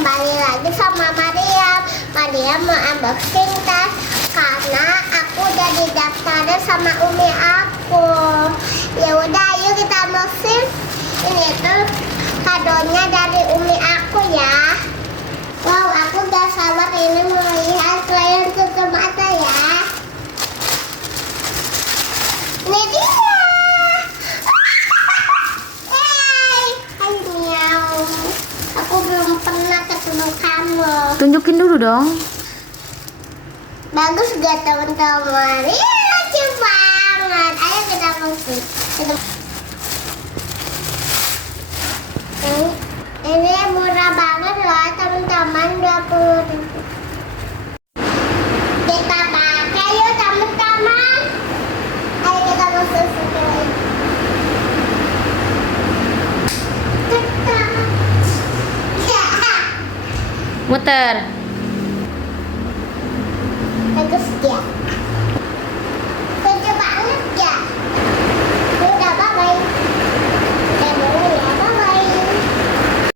kembali lagi sama Mariam. Mariam mau unboxing tas karena aku udah didaftarin sama umi aku. Ya udah, ayo kita unboxing. Ini tuh kadonya dari umi aku ya. Wow, aku gak sabar ini melihat. Kalian tutup mata ya. Ini dia. Aku belum pernah ketemu kamu. Tunjukin dulu dong. Bagus gak teman-teman? Iya, lucu banget. Ayo kita musik. Ini murah banget loh teman-teman, 20.000. Kita pakai yuk teman-teman. Ayo kita musik sekali. Muter. Bagus ya.